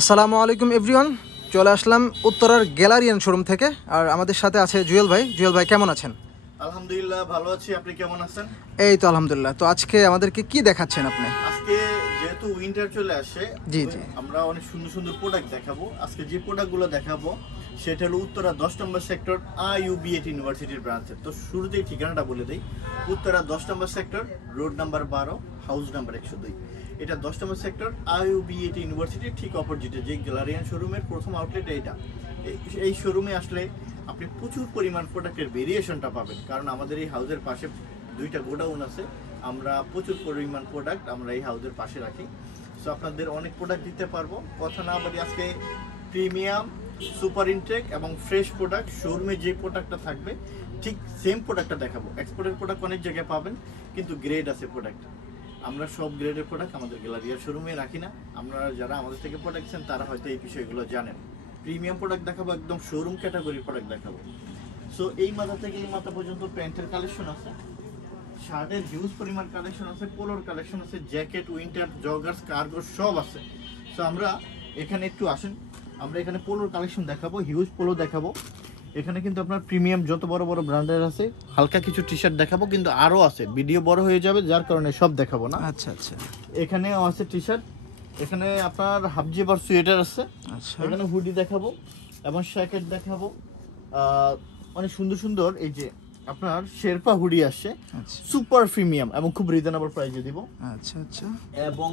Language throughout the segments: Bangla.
আসসালামু আলাইকুম এভরিওয়ান, চলে আসলাম উত্তরার গ্যালারিয়ান শোরুম থেকে। আর আমাদের সাথে আছে জুয়েল ভাই। জুয়েল ভাই কেমন আছেন? আলহামদুলিল্লাহ ভালো আছি, আপনি কেমন আছেন? এই তো আলহামদুলিল্লাহ। তো আজকে আমাদেরকে কি দেখাচ্ছেন আপনি? আজকে যেহেতু উইন্টার চলে আসে, জি জি, আমরা অনেক সুন্দর সুন্দর প্রোডাক্ট দেখাবো। আজকে যে প্রোডাক্টগুলো দেখাবো সেটা হলো উত্তরা 10 নম্বর সেক্টর IUB8 ইউনিভার্সিটির ব্রাঞ্চে। তো শুরুতেই ঠিকানাটা বলে দেই, উত্তরা 10 নম্বর sector, road number 12, house number 102। এটা 10 নম্বর সেক্টর IUB8 ইউনিভার্সিটির ঠিক অপোজিটে যে গ্যালারিয়ান শোরুমের প্রথম আউটলেট এইটা। এই শোরুমে আসলে আপনি প্রচুর পরিমাণ প্রোডাক্টের ভেরিয়েশনটা পাবেন, কারণ আমাদের এই হাউসের পাশে দুইটা গোডাউন আছে। আমরা প্রচুর পরিমাণ প্রোডাক্ট আমরা এই হাউসের পাশে রাখি। সো আপনাদের অনেক প্রোডাক্ট দিতে পারবো। কথা না বলি, আজকে প্রিমিয়াম, সুপার ইনটেক এবং ফ্রেশ প্রোডাক্ট শোরুমে যে প্রোডাক্টটা থাকবে ঠিক সেম প্রোডাক্টটা দেখাবো। এক্সপোর্টের প্রোডাক্ট অনেক জায়গায় পাবেন, কিন্তু গ্রেড আছে প্রোডাক্ট। আমরা সব গ্রেডের প্রোডাক্ট আমাদের গ্যালারিয়ার শোরুমে রাখি না। আমরা যারা আমাদের থেকে প্রোডাক্ট নেন তারা হয়তো এই বিষয়গুলো জানেন। প্রিমিয়াম প্রোডাক্ট দেখাবো, একদম শোরুম ক্যাটাগরির প্রোডাক্ট দেখাবো। সো এই মাথা থেকে এই মাথা পর্যন্ত প্যান্টের কালেকশন আছে, শার্টের হিউজ পরিমাণ কালেকশন আছে, পোলোর কালেকশন আছে, জ্যাকেট, উইন্টার, জগার্স, কার্গো সব আছে। সো আমরা এখানে একটু আসেন, আমরা এখানে পোলোর কালেকশন দেখাবো, হিউজ পোলো দেখাবো। এখানে কিন্তু আপনার প্রিমিয়াম যত বড় বড় ব্র্যান্ডের আছে, হালকা কিছু টি শার্ট দেখাবো, কিন্তু আরও আছে, ভিডিও বড় হয়ে যাবে যার কারণে সব দেখাবো না। আচ্ছা আচ্ছা, এখানেও আছে টি শার্ট, এখানে আপনার হাফ জিপার সোয়েটার আছে, আচ্ছা এখানে হুডি দেখাবো এবং জ্যাকেট দেখাবো। অনেক সুন্দর সুন্দর এই যে আপনার শেরপা হুডি আসছে, আচ্ছা সুপার প্রিমিয়াম এবং খুব রিজনেবল প্রাইসে দিব। আচ্ছা আচ্ছা, এবং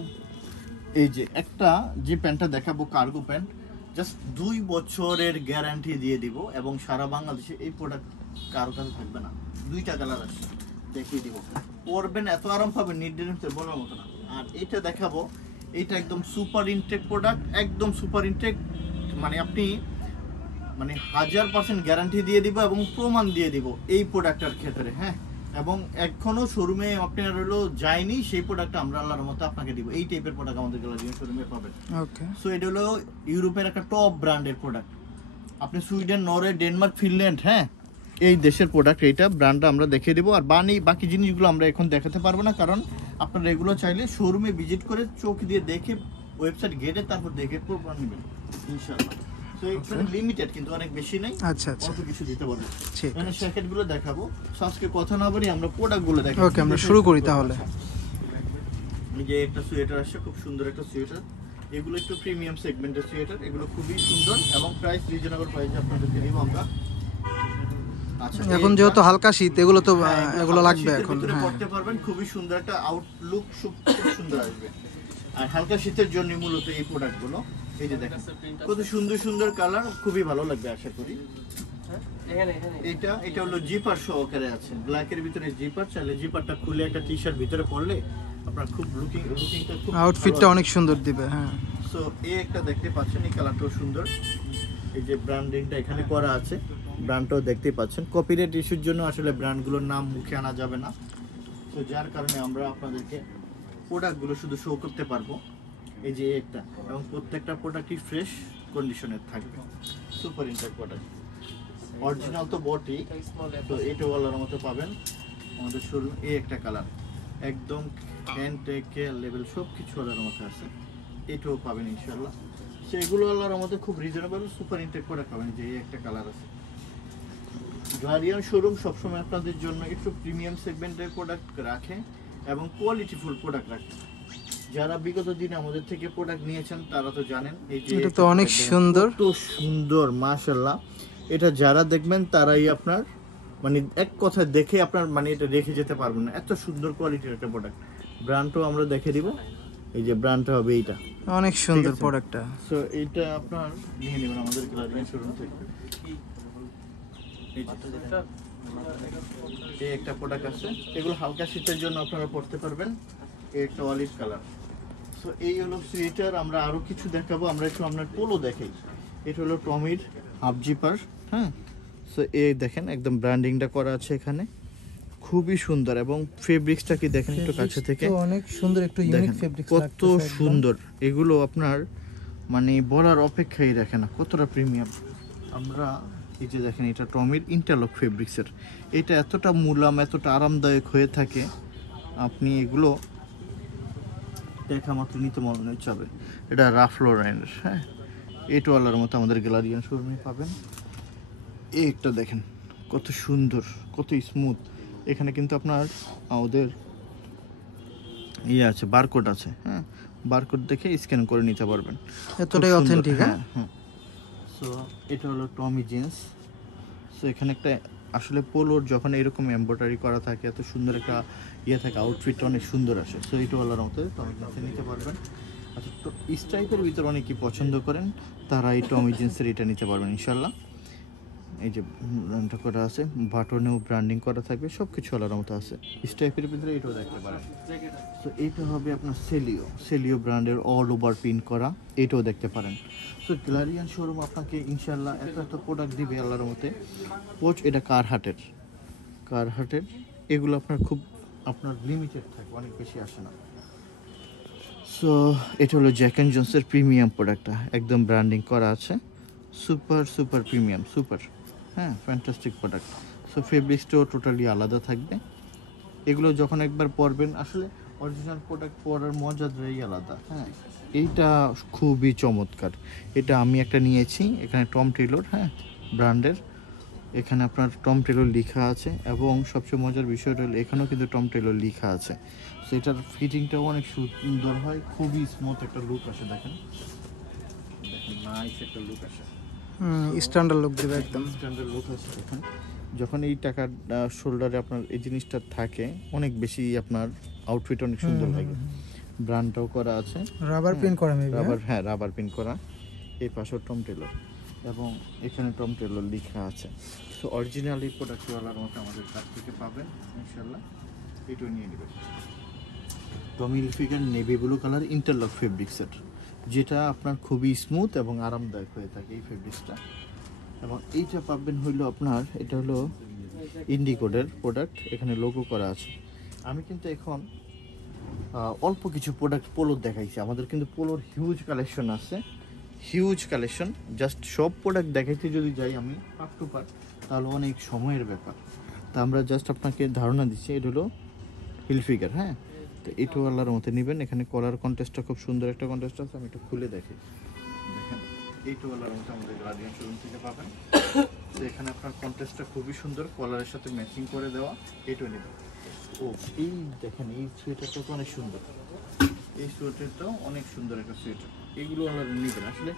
এই যে একটা যে প্যান্টটা দেখাবো, কার্গো প্যান্ট, জাস্ট 2 বছরের গ্যারান্টি দিয়ে দিব এবং সারা বাংলাদেশে এই প্রোডাক্ট কারো কাছে থাকবে না। 2টা কালার আছে, দেখিয়ে দিব, পরবেন এত আরাম পাবেন নির্দিষ্ট বলার মতো না। আর এটা দেখাবো, এটা একদম সুপার ইনটেক প্রোডাক্ট, একদম সুপার ইনটেক, মানে আপনি মানে 1000% গ্যারান্টি দিয়ে দিব এবং প্রমাণ দিয়ে দিব এই প্রোডাক্টটার ক্ষেত্রে। হ্যাঁ, এবং এখনো শোরুমে আপনার হলো যায়নি সেই প্রোডাক্ট আমরা আল্লাহর মতো আপনাকে দিব। এই টাইপের প্রোডাক্ট আমাদের গ্যালারিয়ান শোরুমে পাবেন। ওকে। সো এটা হলো ইউরোপের একটা টপ ব্র্যান্ডের প্রোডাক্ট। আপনি সুইডেন, নরওয়ে, ডেনমার্ক, ফিনল্যান্ড, হ্যাঁ, এই দেশের প্রোডাক্ট। এইটা ব্র্যান্ডটা আমরা দেখিয়ে দেবো। আর বাকি জিনিসগুলো আমরা এখন দেখাতে পারবো না, কারণ আপনারা এগুলো চাইলে শোরুমে ভিজিট করে চোখ দিয়ে দেখে, ওয়েবসাইট ঘেটে তারপর দেখে প্রমাণ নেবেন ইনশাআল্লাহ। তো এখানে লিমিটেড, কিন্তু অনেক বেশি নাই। আচ্ছা আচ্ছা, অল্প কিছু দিতে পারবো। ঠিক এখানে আছে। জ্যাকেটগুলো দেখাবো। সো আজকে কথা না বলি, আমরা প্রোডাক্টগুলো দেখাবো। ওকে, আমরা শুরু করি তাহলে। এই যে একটা সোয়েটার আসছে, খুব সুন্দর একটা সোয়েটার। এগুলো একটু প্রিমিয়াম সেগমেন্টের সোয়েটার, এগুলো খুবই সুন্দর এবং প্রাইস রিজনেবল প্রাইসে আপনাদেরকে দিব আমরা। আচ্ছা, এখন যেহেতু হালকা শীত, এগুলো তো এগুলো লাগবে এখন। ভিতরে হ্যাঁ, পড়তে পারবেন, খুবই সুন্দর একটা আউটলুক, খুব সুন্দর আসবে। আর হালকা শীতের জন্য মূলত এই প্রোডাক্টগুলো। এই যে দেখেন কত সুন্দর সুন্দর কালার, খুবই ভালো লাগবে আশা করি। এটা হলো জিপার সহকারে আছে, ব্ল্যাকের ভিতরে জিপার। চাইলে জিপারটা খুলে একটা টি শার্ট ভিতরে পরলে আপনার খুব লুকিংটা খুব আউটফিটটা অনেক সুন্দর দিবে। হ্যাঁ, সো এই একটা দেখতে পাচ্ছেন, এই কালারটাও সুন্দর। এই যে ব্র্যান্ডিংটা এখানে করা আছে, ব্র্যান্ডটাও দেখতে পাচ্ছেন। কপিরাইট ইস্যুর জন্য আসলে ব্র্যান্ডগুলোর নাম মুখে আনা যাবে না, তো যার কারণে আমরা আপনাদেরকে প্রোডাক্টগুলো শুধু শো করতে পারবো। এই যে একটা, এবং প্রত্যেকটা প্রোডাক্টই ফ্রেশ কন্ডিশনের থাকবে, সুপার ইনটেক প্রোডাক্ট। অরিজিনাল তো বটি, তো এটাও আল্লাহর মতো পাবেন আমাদের শোরুম। এই একটা কালার একদম হ্যান্ডটেকে লেভেল, সব কিছু আল্লাহর মতো আছে, এটাও পাবেন ইনশাল্লাহ। সেগুলো আল্লাহর মধ্যে খুব রিজনেবল সুপার ইনটেক প্রোডাক্ট পাবেন। যে এই একটা কালার আছে। গ্যালারিয়ান শোরুম সবসময় আপনাদের জন্য একটু প্রিমিয়াম সেগমেন্টের প্রোডাক্ট রাখে এবং কোয়ালিটিফুল প্রোডাক্ট রাখে। যারা বিগত দিনে আমাদের থেকে প্রোডাক্ট নিয়েছেন তারা তো জানেন। এই যে এটা তো অনেক সুন্দর, তো সুন্দর মাশাআল্লাহ। এটা যারা দেখবেন তারাই আপনার মানে এক কথা দেখে আপনার মানে এটা রেখে যেতে পারবেন না, এত সুন্দর কোয়ালিটির একটা প্রোডাক্ট। ব্র্যান্ডটাও আমরা দেখে দিব। এই যে ব্র্যান্ডটা হবে এইটা, অনেক সুন্দর প্রোডাক্টটা। সো এইটা আপনার নিয়ে নেবেন আমাদের গ্যালারিয়ান শোরুম থেকে। এই একটা প্রোডাক্ট আছে, এগুলো হালকা শীতের জন্য আপনারা পড়তে পারবেন। এই একটা অলিভ কালার। সো এই হলো সোয়েটার। আমরা আরো কিছু দেখাবো, আমরা একটু আপনার পোলো দেখাই। এটা হলো টমির হাফ জিপার। হ্যাঁ, সো এই দেখেন একদম ব্র্যান্ডিংটা করা আছে এখানে, খুবই সুন্দর। এবং ফেব্রিক্সটা কি দেখেন একটু কাছে থেকে, অনেক সুন্দর, একটু ইউনিক ফেব্রিক্স, কত সুন্দর। এগুলো আপনার মানে বলার অপেক্ষাই রাখে না কতটা প্রিমিয়াম। আমরা এই যে দেখেন, এটা টমির ইন্টারলক ফেব্রিক্সের। এটা এতটা মুলাম, এতটা আরামদায়ক হয়ে থাকে, আপনি এগুলো দেখা মাত্র নিতে মনে চাবে। এটা রাফ লরেনের, হ্যাঁ, এটোয়ালার মতো আমাদের গ্যালারিয়ান শোরুমে পাবেন। এই একটা দেখেন কত সুন্দর, কত স্মুথ। এখানে কিন্তু আপনার ওদের ইয়ে আছে, বারকোড আছে, হ্যাঁ, বারকোড দেখে স্ক্যান করে নিতে পারবেন। এতটাই অথেন্টিক। হ্যাঁ, হ্যাঁ। সো এটা হলো টমি জিন্স। সো এখানে একটা আসলে পোলোর যখন এরকম এমব্রয়ডারি করা থাকে, এত সুন্দর একটা ইয়ে থাকে, আউটফিটটা অনেক সুন্দর আসে। সো এটা ওলার মতো টমি জিন্সে নিতে পারবেন। আচ্ছা, তো স্ট্রাইপের ভিতরে অনেকেই পছন্দ করেন, তারা এই টমি জিন্সের এটা নিতে পারবেন ইনশাল্লাহ। এই যে ব্র্যান্ডটা করা আছে, বাটনেও ব্র্যান্ডিং করা থাকবে, সব কিছু ওলার মতো আছে। স্ট্রাইপের ভিতরে এটাও দেখতে পারেন। তো এইটা হবে আপনার সেলিও ব্র্যান্ডের অল ওভার প্রিন্ট করা, এটাও দেখতে পারেন। সো গ্যালারিয়ান শোরুম আপনাকে ইনশাল্লাহ এত প্রোডাক্ট দিবে আল্লাহর মতে। এটা কারহাটের এগুলো আপনার খুব আপনার লিমিটেড থাকে, অনেক বেশি আসে না। সো এটা হলো জ্যাক অ্যান্ড জোন্সের প্রিমিয়াম প্রোডাক্টটা, একদম ব্র্যান্ডিং করা আছে, সুপার প্রিমিয়াম, হ্যাঁ, ফ্যান্টাস্টিক প্রোডাক্ট। সো ফেব্রিক্সটাও টোটালি আলাদা থাকবে। এগুলো যখন একবার পরবেন, আসলে অরিজিনাল প্রোডাক্ট পরার মজাটাই আলাদা, হ্যাঁ। এইটা খুবই চমৎকার। এটা আমি একটা নিয়েছি, এখানে টম টেলর, হ্যাঁ, ব্র্যান্ডের। এখানে আপনার টম টেলর লেখা আছে, এবং সবচেয়ে মজার বিষয়টা হলো এখানেও কিন্তু টম টেলর লেখা আছে। সো এটার ফিটিংটাও অনেক সুন্দর হয়, খুবই স্মুথ একটা লুক আসে। দেখেন নাইস একটা লুক আসে, স্ট্যান্ডার্ড লুক দিবে একদম। স্ট্যান্ডার্ড লুক আসে। দেখেন যখন এই টাকার শোল্ডারে আপনার এই জিনিসটা থাকে, অনেক বেশি আপনার আউটফিট অনেক সুন্দর লাগে। ব্র্যান্ডটাও করা আছে, রাবার প্রিন্ট করা মেবি। রাবার প্রিন্ট করা। এই পাশেও টম টেলর, এবং এখানে টম টেলর লেখা আছে। সো অরিজিনাল এই প্রোডাক্টওয়ালার মতো আমাদের কাছ থেকে পাবেন ইনশাল্লাহ। এটাও নিয়ে নেবেন। টমি Hilfiger navy blue colour interlock fabric set, যেটা আপনার খুবই স্মুথ এবং আরামদায়ক হয়ে থাকে এই ফেব্রিক্সটা। এবং এইটা পাবেন হইলো আপনার, এটা হলো ইন্ডিকোডের প্রোডাক্ট, এখানে লোগো করা আছে। আমি কিন্তু এখন অল্প কিছু প্রোডাক্ট পোলোর দেখাইছি, আমাদের কিন্তু পোলোর হিউজ কালেকশন আছে, হিউজ কালেকশন। জাস্ট সব প্রোডাক্ট দেখাইতে যদি যাই আমি পার্ট টু পার্ট, তাহলে অনেক সময়ের ব্যাপার। তা আমরা জাস্ট আপনাকে ধারণা দিচ্ছি। এটা হলো হিলফিগার, হ্যাঁ। তো এটাও আল্লাহর মতো নেবেন। এখানে কলার কন্টেস্টটা খুব সুন্দর একটা কন্টেস্ট আছে, আমি একটু খুলে দেখি। দেখেন এইটাও আল্লাহর মতো আমাদের গ্রাডিয়ান শোরুম থেকে পাবেন। তো এখানে আপনার কন্টেস্টটা খুবই সুন্দর, কলারের সাথে ম্যাচিং করে দেওয়া, এটাও নেবেন। ও এই দেখেন এই সোয়েটারটা তো অনেক সুন্দর, এই সোয়েটারটাও অনেক সুন্দর একটা সোয়েটার, এগুলো আলাদা নেবেন। আসলে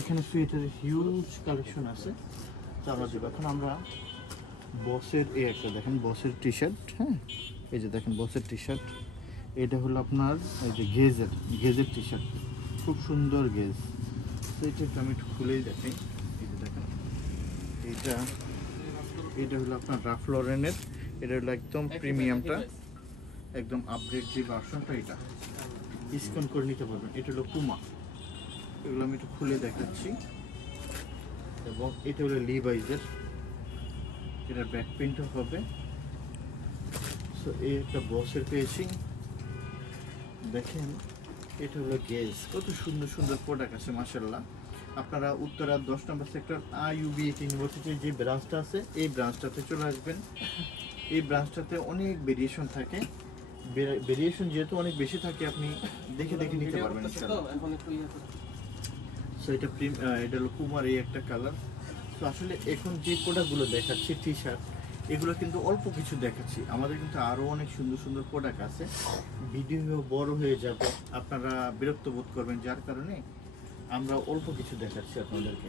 এখানে সোয়েটারের হিউজ কালেকশন আছে, তো আমরা দেবো। এখন আমরা বসের এই একটা দেখেন, বসের টি শার্ট, হ্যাঁ, এই যে দেখেন বসের টি শার্ট। এটা হলো আপনার এই যে গেজের টি শার্ট, খুব সুন্দর গেজ। তো এটা একটু আমি একটু খুলেই দেখি। এই যে দেখেন এটা হলো আপনার রাফ লরেনের, এটা হলো একদম প্রিমিয়ামটা, একদম আপডেট যে ভার্সনটা, এটা স্ক্যান করে নিতে পারবেন। এটা হলো পুমা, এগুলো আমি একটু খুলে দেখাচ্ছি। এবং এটা হলো লিভাইজের, এটা ব্যাক প্রিন্টও হবে। সো এই একটা বক্সের পেয়েছি, দেখেন এটা হলো গেজ। কত সুন্দর সুন্দর প্রোডাক্ট আছে মাশাআল্লাহ। আপনারা উত্তরা 10 নম্বর সেক্টর IUBAT ইউনিভার্সিটির যে ব্রাঞ্চটা আছে, এই ব্রাঞ্চটাতে চলে আসবেন। এই ব্রাঞ্চটাতে অনেক ভেরিয়েশন থাকে, ভেরিয়েশন যেহেতু অনেক বেশি থাকে, আপনি দেখে দেখে নিতে পারবেন ইনশাআল্লাহ। সো এটা এটা হলো কুমার, এই একটা কালার। তো আসলে এখন যে প্রোডাক্টগুলো দেখাচ্ছি টি শার্ট, এগুলো কিন্তু অল্প কিছু দেখাচ্ছি, আমাদের কিন্তু আরও অনেক সুন্দর সুন্দর প্রোডাক্ট আছে। ভিডিও বড় হয়ে যাবে, আপনারা বিরক্ত বোধ করবেন, যার কারণে আমরা অল্প কিছু দেখাচ্ছি আপনাদেরকে।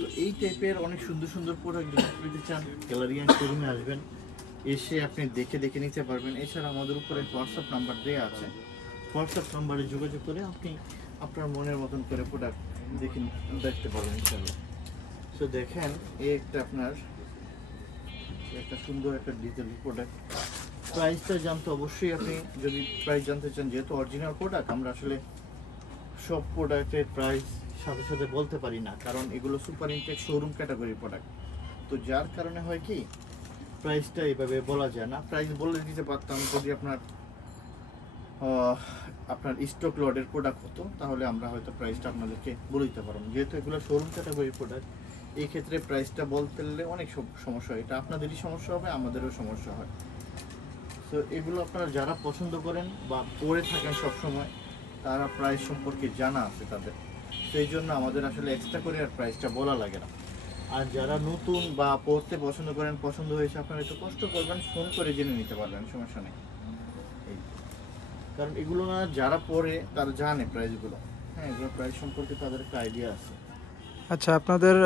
তো এই টাইপের অনেক সুন্দর সুন্দর প্রোডাক্ট যদি পেতে চান, গ্যালারিয়ান শোরুমে আসবেন, এসে আপনি দেখে দেখে নিতে পারবেন। এছাড়া আমাদের উপরে হোয়াটসঅ্যাপ নাম্বার দেওয়া আছে, হোয়াটসঅ্যাপ নাম্বারে যোগাযোগ করে আপনি আপনার মনের মতন করে প্রোডাক্ট দেখতে পারবেন ইনশাআল্লাহ। সো দেখেন এই একটা আপনার একটা সুন্দর একটা ডিজিটাল প্রোডাক্ট। প্রাইসটা জানতে অবশ্যই আপনি যদি প্রাইস জানতে চান, যেহেতু অরিজিনাল প্রোডাক্ট, আমরা আসলে সব প্রোডাক্টের প্রাইস সাথে সাথে বলতে পারি না, কারণ এগুলো super intake showroom category product. তো যার কারণে হয় কি, প্রাইসটা এইভাবে বলা যায় না। প্রাইস বলে দিতে পারতাম যদি আপনার স্টক লটের প্রোডাক্ট হতো, তাহলে আমরা হয়তো প্রাইসটা আপনাদেরকে বলে দিতে পারবো। যেহেতু এগুলো শোরুম ক্যাটাগরি প্রোডাক্ট, এই ক্ষেত্রে প্রাইসটা বলতে গেলে অনেক সমস্যা হয়, এটা আপনাদেরই সমস্যা হবে, আমাদেরও সমস্যা হয়। তো এগুলো আপনারা যারা পছন্দ করেন বা পরে থাকেন সবসময়, তারা প্রাইস সম্পর্কে জানা আছে তাদের, সেই জন্য আমাদের আসলে এক্সট্রা করে আর প্রাইসটা বলা লাগে না। আর যারা নতুন বা পড়তে পছন্দ করেন, পছন্দ হয়েছে, আপনারা একটু কষ্ট করবেন, ফোন করে জেনে নিতে পারবেন, সমস্যা নেই। এই, কারণ এগুলো না যারা পড়ে তারা জানে প্রাইসগুলো, হ্যাঁ এগুলো প্রাইস সম্পর্কে তাদের একটা আইডিয়া আছে। আচ্ছা, আপনাদের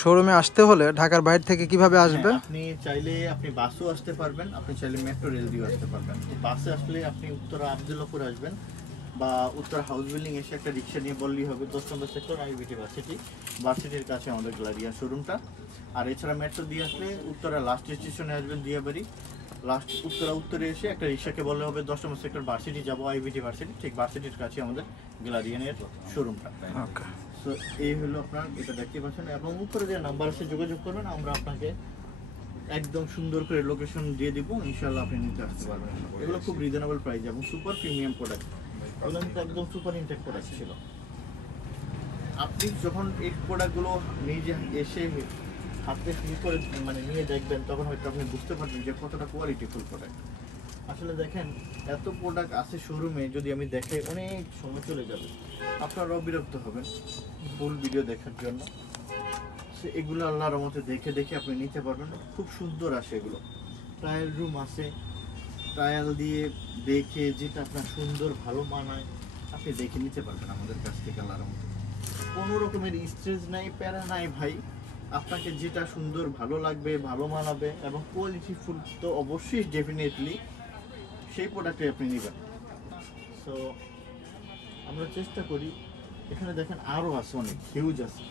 শোরুমে আসতে হলে ঢাকার বাইরে থেকে কিভাবে আসবে? হ্যাঁ, আপনি চাইলে আপনি বাসেও আসতে পারবেন, আপনি চাইলে মেট্রো রেল দিয়েও আসতে পারবেন। তো বাসে আসলে আপনি উত্তরা আবদুল্লাপুর আসবেন বা উত্তরা হাউস বিল্ডিং এসে একটা রিক্সা নিয়ে বললেই হবে 10 নম্বর সেক্টর আইবিটি ভার্সিটির কাছে আমাদের গ্যালারিয়া শোরুমটা। আর এছাড়া মেট্রো দিয়ে আসলে উত্তরা লাস্ট স্টেশনে আসবেন দিয়াবাড়ি, লাস্ট উত্তরে এসে একটা রিক্সাকে বললে হবে 10 নম্বর সেক্টর ভার্সিটি যাবো, আইবিটি ভার্সিটি, ঠিক ভার্সিটির কাছে আমাদের গ্যালারিয়ানের শোরুমটা। ওকে। তো এই হলো আপনার, এটা দেখতে পাচ্ছেন, এবং উপরে যে নাম্বার আছে যোগাযোগ করবেন, আমরা আপনাকে একদম সুন্দর করে লোকেশন দিয়ে দিব, ইনশাআল্লাহ আপনি নিতে আসতে পারবেন। এগুলো খুব রিজনেবল প্রাইস এবং সুপার প্রিমিয়াম প্রোডাক্ট, এগুলো কিন্তু একদম সুপার ইনটেক প্রোডাক্ট ছিল। আপনি যখন এই প্রোডাক্টগুলো নিজে এসে হাতে ফিল করে মানে নিয়ে দেখবেন, তখন হয়তো আপনি বুঝতে পারবেন যে কতটা কোয়ালিটিফুল প্রোডাক্ট। আসলে দেখেন, এত প্রোডাক্ট আছে শোরুমে, যদি আমি দেখাই অনেক সময় চলে যাবে, আপনারাও বিরক্ত হবেন ফুল ভিডিও দেখার জন্য। এগুলো আল্লাহর মধ্যে দেখে দেখে আপনি নিতে পারবেন, খুব সুন্দর আসে এগুলো। ট্রায়াল রুম আছে, ট্রায়াল দিয়ে দেখে যেটা আপনার সুন্দর ভালো মানায় আপনি দেখে নিতে পারবেন আমাদের কাছ থেকে আল্লাহর মধ্যে। কোনো রকমের স্ট্রেস নাই, প্যারা নাই ভাই। আপনাকে যেটা সুন্দর ভালো লাগবে, ভালো মানাবে এবং কোয়ালিটি ফুল, তো অবশ্যই ডেফিনেটলি সেই প্রোডাক্টে আপনি নেবেন। সো আমরা চেষ্টা করি, এখানে দেখেন আরও আছে, অনেক হিউজ আছে।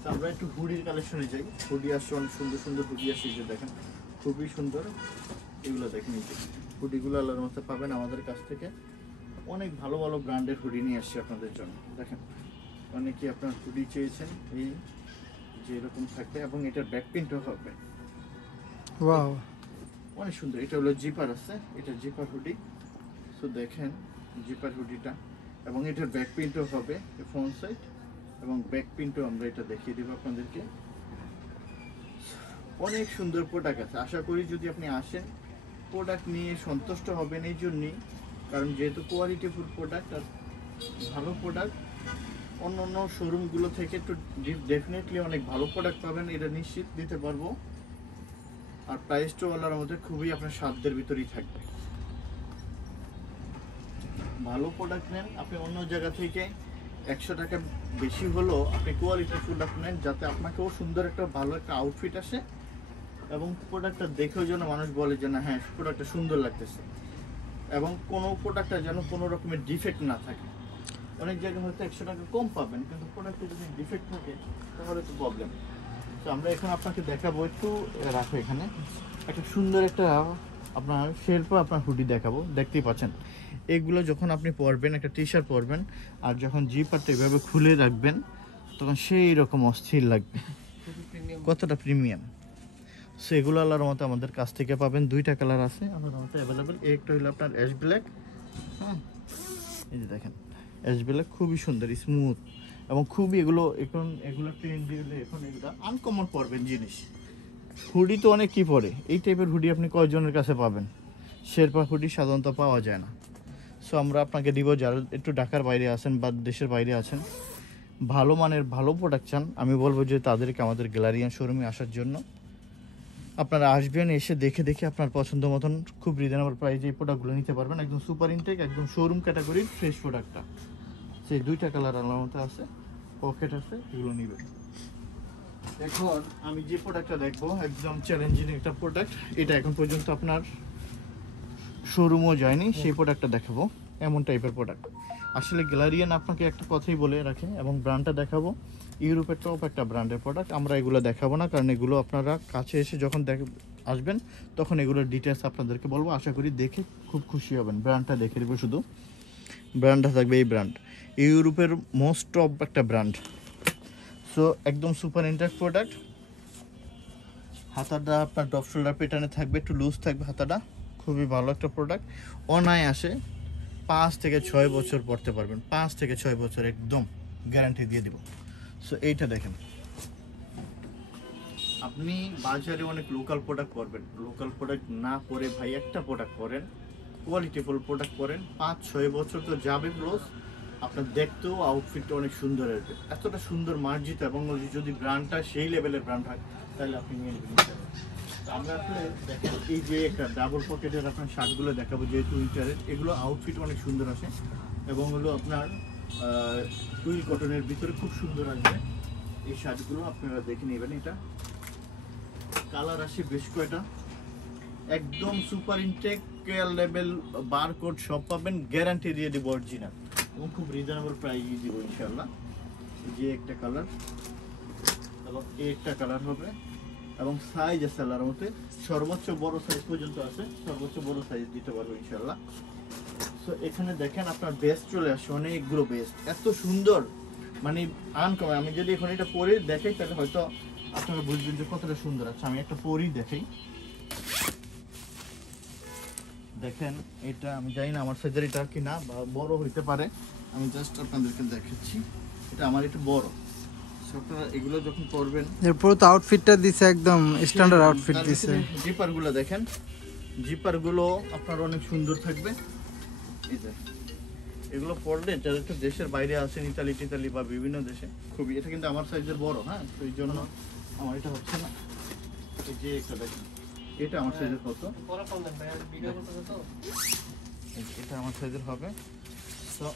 তো আমরা একটু হুডির কালেকশনে যাই। হুডি আসছে, অনেক সুন্দর সুন্দর হুডি আসছে, যে দেখেন খুবই সুন্দর। এগুলো দেখেন, এই যে হুডিগুলো আল্লাহর মধ্যে পাবেন আমাদের কাছ থেকে। অনেক ভালো ভালো ব্র্যান্ডের হুডি নিয়ে আসছি আপনাদের জন্য। দেখেন, অনেকে আপনার হুডি চেয়েছেন, এই যে এরকম থাকবে এবং এটার ব্যাক প্রিন্টও হবে। ওয়াও, অনেক সুন্দর। এটা হলো জিপার আছে, এটা জিপার হুডি। সো দেখেন জিপার হুডিটা, এবং এটার ব্যাক প্রিন্টও হবে ফ্রন্ট সাইড, এবং ব্যাক প্রিন্টও আমরা এটা দেখিয়ে দেবো আপনাদেরকে। অনেক সুন্দর প্রোডাক্ট আছে। আশা করি যদি আপনি আসেন, প্রোডাক্ট নিয়ে সন্তুষ্ট হবেন। এই জন্যই, কারণ যেহেতু কোয়ালিটিফুল প্রোডাক্ট আর ভালো প্রোডাক্ট, অন্য অন্য শোরুমগুলো থেকে একটু ডেফিনেটলি অনেক ভালো প্রোডাক্ট পাবেন, এটা নিশ্চিত দিতে পারবো। আর প্রাইসটাও আল্লাহর মধ্যে খুবই আপনার সাধ্যের ভিতরেই থাকবে। ভালো প্রোডাক্ট নেন আপনি, অন্য জায়গা থেকে 100 টাকা বেশি হলেও আপনি কোয়ালিটি প্রোডাক্ট নেন, যাতে আপনাকেও সুন্দর একটা ভালো একটা আউটফিট আসে এবং প্রোডাক্টটা দেখেও যেন মানুষ বলে যে না হ্যাঁ প্রোডাক্টটা সুন্দর লাগতেছে, এবং কোনো প্রোডাক্টটা যেন কোনো রকমের ডিফেক্ট না থাকে। অনেক জায়গায় হয়তো 100 টাকা কম পাবেন, কিন্তু প্রোডাক্টে যদি ডিফেক্ট থাকে তাহলে তো প্রবলেম। তো আমরা এখন আপনাকে দেখাবো, একটু রাখো এখানে, একটা সুন্দর একটা আপনার শেরপা আপনার হুডি দেখাবো। দেখতেই পাচ্ছেন, এগুলো যখন আপনি পরবেন, একটা টি শার্ট পরবেন, আর যখন জিপারটা এভাবে খুলে রাখবেন, তখন সেই রকম অস্থির লাগবে, কতটা প্রিমিয়াম। সো এগুলো আল্লাহর মতো আমাদের কাছ থেকে পাবেন। 2টা কালার আছে আল্লাহর মতো অ্যাভেলেবেল। একটা হলো আপনার অ্যাশ ব্ল্যাক, হ্যাঁ এই যে দেখেন অ্যাশ ব্ল্যাক, খুবই সুন্দর স্মুথ, এবং খুবই এগুলো ট্রেন্ডি হলে এখন এগুলো আনকমন পরবেন জিনিস। হুডি তো অনেক কি পরে, এই টাইপের হুডি আপনি কয়জনের কাছে পাবেন? শেরপা হুডি সাধারণত পাওয়া যায় না। সো আমরা আপনাকে দিব, যারা একটু ঢাকার বাইরে আছেন বা দেশের বাইরে আছেন, ভালো মানের ভালো প্রোডাক্ট চান, আমি বলবো যে তাদেরকে আমাদের গ্যালারিয়ান শোরুমে আসার জন্য। আপনারা আসবেন, এসে দেখে দেখে আপনার পছন্দ মতন খুব রিজনেবল প্রাইসে এই প্রোডাক্টগুলো নিতে পারবেন। একদম সুপার ইনটেক, একদম শোরুম ক্যাটাগরির ফ্রেশ প্রোডাক্টটা। সেই 2টা কালার আলাদা আছে, পকেট আছে, এগুলো নেবেন। এখন আমি যে প্রোডাক্টটা দেখবো, একদম চ্যালেঞ্জিং একটা প্রোডাক্ট, এটা এখন পর্যন্ত আপনার শোরুমও যায়নি, সেই প্রোডাক্টটা দেখাবো। এমন টাইপের প্রোডাক্ট আসলে গ্যালারিয়ান আপনাকে একটা কথাই বলে রাখে, এবং ব্র্যান্ডটা দেখাবো ইউরোপের টপ একটা ব্র্যান্ডের প্রোডাক্ট। আমরা এগুলো দেখাবো না, কারণ এগুলো আপনারা কাছে এসে যখন আসবেন, তখন এগুলোর ডিটেলস আপনাদেরকে বলবো। আশা করি দেখে খুব খুশি হবেন। ব্র্যান্ডটা দেখে দেবো, শুধু ব্র্যান্ডটা থাকবে এই ব্র্যান্ড, ইউরোপের মোস্ট টপ একটা ব্র্যান্ড। সো একদম সুপার ইন্টারেক্ট প্রোডাক্ট। হাতাটা আপনার টপ শোল্ডার প্যাটার্নে থাকবে, একটু লুজ থাকবে হাতাটা, খুবই ভালো একটা প্রোডাক্ট। অনায়াসে 5 থেকে 6 বছর পড়তে পারবেন, 5 থেকে 6 বছর একদম গ্যারান্টি দিয়ে দিব। সো এইটা দেখেন, আপনি বাজারে অনেক লোকাল প্রোডাক্ট পরবেন, লোকাল প্রোডাক্ট না পরে ভাই একটা প্রোডাক্ট পরেন, কোয়ালিটিফুল প্রোডাক্ট পরেন 5-6 বছর তো যাবে, প্লাস আপনার দেখতেও আউটফিটটা অনেক সুন্দর আসবে। এতটা সুন্দর মার্জিত এবং যদি ব্র্যান্ডটা সেই লেভেলের ব্র্যান্ড হয় তাহলে আপনি নিয়ে নেবেন। তো আমরা আসলে দেখেন এই যে একটা ডাবল পকেটের আপনার শার্টগুলো দেখাবো, যেহেতু উইন্টারের, এগুলো আউটফিট অনেক সুন্দর আসে এবং হলো আপনার টুইল কটনের ভিতরে খুব সুন্দর আসবে এই শার্টগুলো। আপনারা দেখে নেবেন, এটা কালার আসে বেশ কয়টা, একদম সুপার ইনটেক লেভেল বারকোড সব পাবেন, গ্যারান্টি দিয়ে দিব অরিজিনাল এবং খুব রিজনেবল প্রাইসে দিব ইনশাআল্লাহ। যে একটা কালার এবং এই একটা কালার হবে এবং সাইজ আছে আল্লাহর মতে, সর্বোচ্চ বড় সাইজ পর্যন্ত আছে, সর্বোচ্চ বড় সাইজ দিতে পারবো ইনশাআল্লাহ। সো এখানে দেখেন আপনার বেস্ট চলে আসে, অনেকগুলো বেস্ট, এত সুন্দর মানে আনকমন। আমি যদি এখন এটা পরে দেখাই তাহলে হয়তো আপনারা বুঝবেন যে কতটা সুন্দর আছে। আমি একটা পরেই দেখাই, দেখেন এটা আমি জানি না আমার সাইজের এটা কি না, বা বড় হইতে পারে, আমি জাস্ট আপনাদেরকে দেখাচ্ছি, এটা আমার একটু বড়। আপনারা এগুলো যখন পরবেন, এরপর তো আউটফিটটা দিছে একদম স্ট্যান্ডার্ড আউটফিট দিছে। জিপারগুলো দেখেন, জিপারগুলো আপনার অনেক সুন্দর থাকবে। এই যে এগুলো পরলে যারা একটু দেশের বাইরে আছেন, ইতালি বা বিভিন্ন দেশে, খুবই, এটা কিন্তু আমার সাইজের বড়, হ্যাঁ, তো এই জন্য আমার এটা হচ্ছে না। এই যে একটা দেখেন, এটা আমার সাইজের কত, এটা আমার সাইজের হবে। তো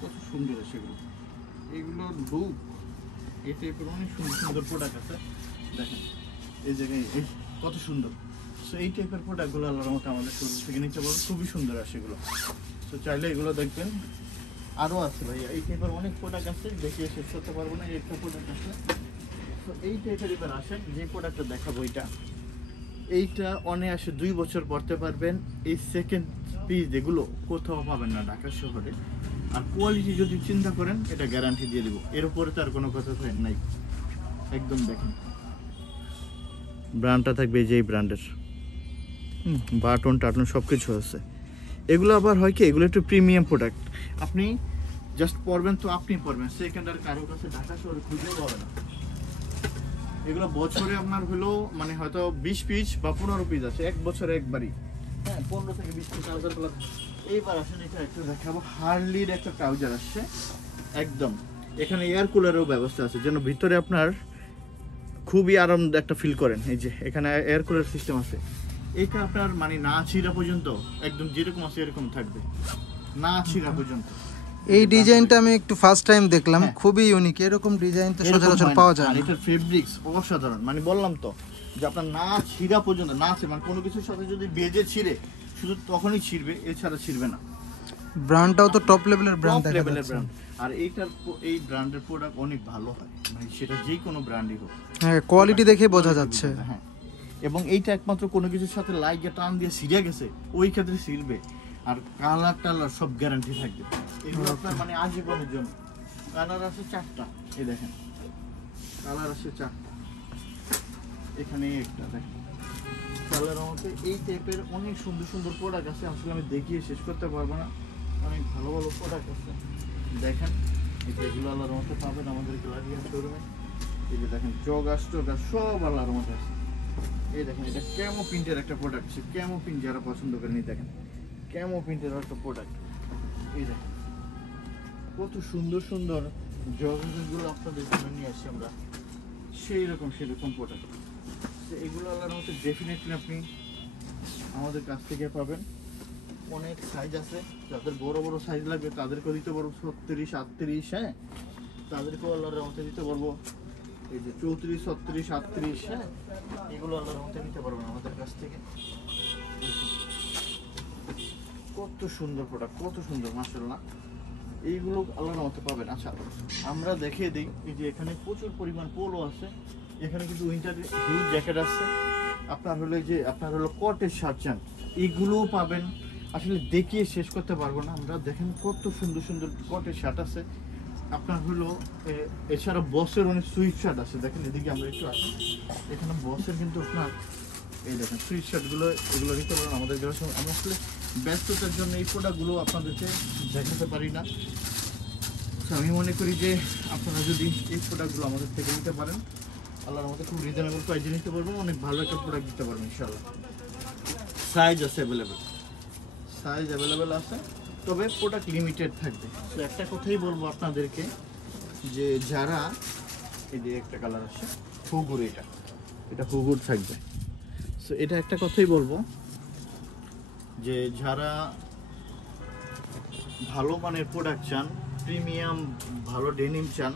কত সুন্দর সেগুলো, এগুলোর লুক, এই টাইপের অনেক সুন্দর সুন্দর প্রোডাক্ট আছে দেখেন এই জায়গায়, এই কত সুন্দর। সো এই টাইপের প্রোডাক্টগুলো আল্লাহর মতো আমাদের শুরু থেকে নিতে পারবো, খুবই সুন্দর আসে এগুলো। তো চাইলে এগুলো দেখবেন, আরও আছে ভাইয়া এই টাইপের অনেক প্রোডাক্ট আছে, দেখিয়ে শেষ করতে পারবো না, একটা প্রোডাক্ট আছে। তো এই টাইপের এবার আসেন, যে প্রোডাক্টটা দেখাবো এইটা অনায়াসে 2 বছর পরতে পারবেন। এই সেকেন্ড পিস এগুলো কোথাও পাবেন না ঢাকা শহরে। আর কোয়ালিটি যদি চিন্তা করেন, এটা গ্যারান্টি দিয়ে দেবো, এর উপরে তার কোনো কথা নাই একদম। দেখেন ব্র্যান্ডটা থাকবে যেই ব্র্যান্ডের, বাটন টাটন সব কিছু আছে। এগুলো আবার হয় কি, এগুলো একটু প্রিমিয়াম প্রোডাক্ট, আপনি জাস্ট পরবেন তো আপনি পরবেন, সেকেন্ড আর কারোর কাছে ঢাকা শহরে খুঁজেও পাবে না। এগুলো বছরে আপনার হলো মানে হয়তো 20 পিস বা 15 পিস আছে, এক বছরে একবারই, হ্যাঁ 15 থেকে 20 পিস ট্রাউজার গুলো। এইবার আসেন এটা একটু দেখাবো, হার্লির একটা ট্রাউজার আসছে একদম, এখানে এয়ার কুলারেরও ব্যবস্থা আছে, যেন ভিতরে আপনার খুবই আরাম একটা ফিল করেন। এই যে এখানে এয়ার কুলার সিস্টেম আছে, এটা আপনার মানে না ছিঁড়া পর্যন্ত একদম যেরকম আছে এরকম থাকবে, না ছিঁড়া পর্যন্ত। এই ডিজাইনটা আমি একটু ফার্স্ট টাইম দেখলাম, খুবই ইউনিক, এরকম ডিজাইন তো সচরাচর পাওয়া যায় না। এটার ফেব্রিক্স অসাধারণ, মানে বললাম তো যে আপনার না ছিঁড়া পর্যন্ত, না মানে কোনো কিছুর সাথে যদি বেজে ছিঁড়ে শুধু তখনই ছিঁড়বে, এছাড়া ছিঁড়বে না। ব্র্যান্ডটাও তো টপ লেভেলের ব্র্যান্ড দেখা যাচ্ছে। আর এই ব্র্যান্ডের প্রোডাক্ট অনেক ভালো হয়, মানে সেটা যে কোনো ব্র্যান্ডই হোক, হ্যাঁ কোয়ালিটি দেখে বোঝা যাচ্ছে। হ্যাঁ, এবং এইটা একমাত্র কোনো কিছুর সাথে লাইগে টান দিয়ে ছিঁড়ে গেছে ওই ক্ষেত্রে ছিঁড়বে, আর কালার টালার সব গ্যারান্টি থাকবে। এগুলো আপনার মানে আজীবনের জন্য। কালার আছে 4টা, এই দেখেন কালার আছে 4টা, এখানে একটা দেখেন কালার মধ্যে। এই টাইপের অনেক সুন্দর সুন্দর প্রোডাক্ট আছে, আসলে আমি দেখিয়ে শেষ করতে পারবো না, অনেক ভালো ভালো প্রোডাক্ট আছে দেখেন। এই যে এগুলো আল্লাহর মতো পাবেন আমাদের গ্যালারিয়ান শোরুমে। এই যে দেখেন জগাস সব আল্লাহর মতো আছে। এই দেখেন এটা ক্যামো প্রিন্টের একটা প্রোডাক্ট আছে, ক্যামো প্রিন্ট যারা পছন্দ করেন, দেখেন ক্যামো প্রিন্টের একটা প্রোডাক্ট। এই দেখেন কত সুন্দর সুন্দর জগাসগুলো আপনাদের জন্য নিয়ে আসছি আমরা, সেরকম প্রোডাক্ট। এগুলো আল্লাহর মতো ডেফিনেটলি আপনি আমাদের কাছ থেকে পাবেন। অনেক সাইজ আছে, যাদের বড় বড় সাইজ লাগবে তাদেরকেও দিতে পারবো 36, 38, হ্যাঁ তাদেরকেও আল্লাহর মতো দিতে পারবো। এই যে 34, 36, 38, হ্যাঁ এগুলো আল্লাহর মতো নিতে পারবেন আমাদের কাছ থেকে। কত সুন্দর প্রোডাক্ট, কত সুন্দর মাশাআল্লাহ, এইগুলো আল্লাহর মতো পাবেন। আচ্ছা আমরা দেখিয়ে দিই, এই যে এখানে প্রচুর পরিমাণ পোলো আছে, এখানে কিন্তু উইন্টার হিউজ জ্যাকেট আছে, আপনার হলো যে আপনার হলো কটের শার্ট চান এগুলোও পাবেন, আসলে দেখিয়ে শেষ করতে পারবো না আমরা। দেখেন কত সুন্দর সুন্দর কটের শার্ট আছে আপনার হলো, এছাড়া বসের অনেক সুইট শার্ট আছে। দেখেন এদিকে আমরা একটু আসি, এখানে বসের কিন্তু আপনার এই দেখেন সুইট শার্টগুলো, এগুলো নিতে পারেন আমাদের কাছে। আমি আসলে ব্যস্ততার জন্য এই প্রোডাক্টগুলো আপনাদেরকে দেখাতে পারি না। আমি মনে করি যে আপনারা যদি এই প্রোডাক্টগুলো আমাদের থেকে নিতে পারেন, আল্লাহর মতো খুব রিজনেবল প্রাইসে নিতে পারবেন, অনেক ভালো একটা প্রোডাক্ট দিতে পারবেন ইনশাআল্লাহ। সাইজ আছে অ্যাভেলেবেল, সাইজ অ্যাভেলেবেল আছে, তবে প্রোডাক্ট লিমিটেড থাকবে। তো একটা কথাই বলবো আপনাদেরকে, যে যারা, এই যে একটা কালার আছে হুগুর, এটা হুগুর থাকবে। সো এটা একটা কথাই বলবো, যে যারা ভালো মানের প্রোডাক্ট চান, প্রিমিয়াম ভালো ডেনিম চান,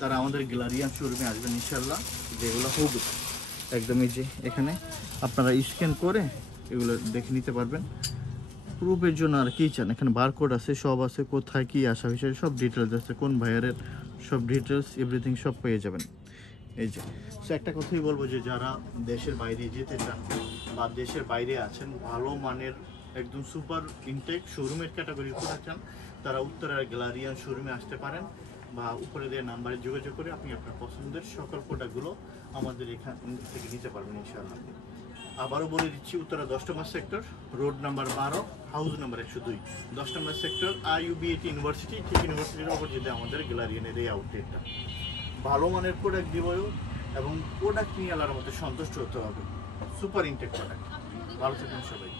তারা আমাদের গ্যালারিয়ান শোরুমে আসবেন ইনশাল্লাহ। যেগুলো হুগুর একদমই, যে এখানে আপনারা স্ক্যান করে এগুলো দেখে নিতে পারবেন। প্রুফের জন্য আর কি চান, এখানে বারকোড আছে, সব আছে, কোথায় কি আসা বিষয় সব ডিটেলস আছে, কোন ভাইয়ারের সব ডিটেলস এভরিথিং সব পেয়ে যাবেন। এই যে, সো একটা কথাই বলবো, যে যারা দেশের বাইরে যেতে চান বা দেশের বাইরে আছেন, ভালো মানের একদম সুপার ইনটেক শোরুমের ক্যাটাগরির প্রোডাক্ট চান, তারা উত্তরার গ্যালারিয়ান শোরুমে আসতে পারেন, বা উপরে দেওয়া নাম্বারে যোগাযোগ করে আপনি আপনার পছন্দের সকল প্রোডাক্টগুলো আমাদের এখান থেকে নিতে পারবেন ইনশাআল্লাহ। আবারও বলে দিচ্ছি, উত্তরা 10 নম্বর sector, road number 12, house number 102, 10 নম্বর সেক্টর, IUBAT ইউনিভার্সিটি, ঠিক ইউনিভার্সিটির অপোজিটে আমাদের গ্যালারিয়ানের এই আউটলেটটা। ভালো মানের প্রোডাক্ট দিব, এবং প্রোডাক্ট নিয়ে আলার মধ্যে সন্তুষ্ট হতে হবে, সুপার ইনটেক প্রোডাক্ট। ভালো থাকুন সবাই।